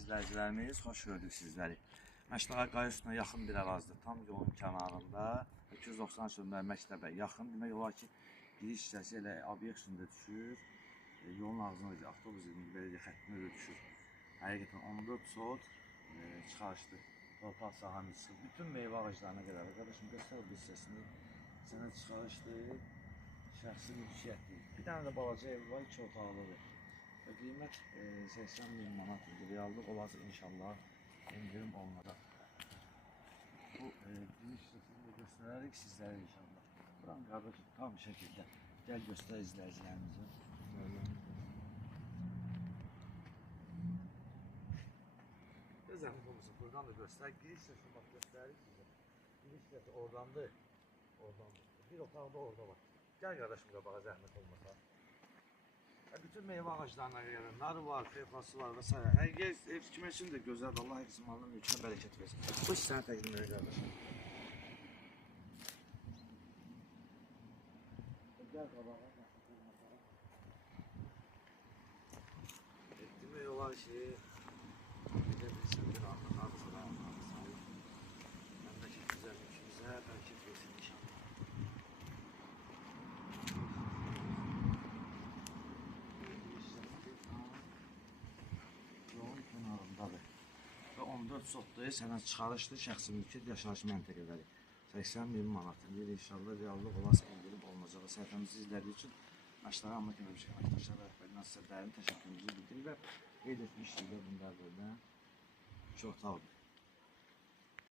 izləyicilərimiz, xoş gördük sizləri. Məşləqə Qayasına yaxın bir ərazidə, tam yolun kənarında 290 sürmə məktəbə yaxın. Demək olar ki, giriş hissəsi elə obyekt üstündə düşür. Yolun ağzına avtobus belə xəttinə də düşür. Həqiqətən 14 sot çıxarışdı. Torpaq sahanı çıxıb. Bütün meyvə ağaclarına qədər. Qardaşım, göstər bu hissəsini. Sənə çıxarışdı. Şəxsi mülkiyyətdir. Bir dənə də balaca ev var, 2 otaqlıdır. Və qiymət 80.000 manat idi. Reallıq olası inşallah indirim olunacaq. Bu giriş hissəsini də göstərərik sizlərə inşallah. Buranın qardaşım tam şəkildə gəl göstər izləyicilərimizə. Zəhmət olmasa buradan da göstər. Giriş hissəsini bax göstərik sizə. Giriş hissəsi oradandır. Bir otaq da orada var. Gəl qardaşım qabağa zəhmət olmasa. Bütün meyvə ağaclarına görə narı var, xeyfası var və s. Ev tikmək üçün də gözəldir. Allah hər malının mülkünə bərəkət versin. Bu hissəni təqdim edir qardaşım. Gəl qabağa. Demək olar ki, gedə bilsin bir arxasına, məmləkətimizə, mülkümüzə bərəkət versin inşallah. Və 14 sotdur, sənə çıxarışdır, şəxsi mülkiyyət yaşayış məntəqələri 80.000 manat. İnşallah reallıq olası indirim olunacaq. Səhifəmizi izlədiyi üçün Məşləqə Amma Kəməmişik Arkadaşlar rəhbərindən sizə dərin təşəkkürümüzü bildirir və qeyd etmişdik də bunlar böyle çox sağ olun.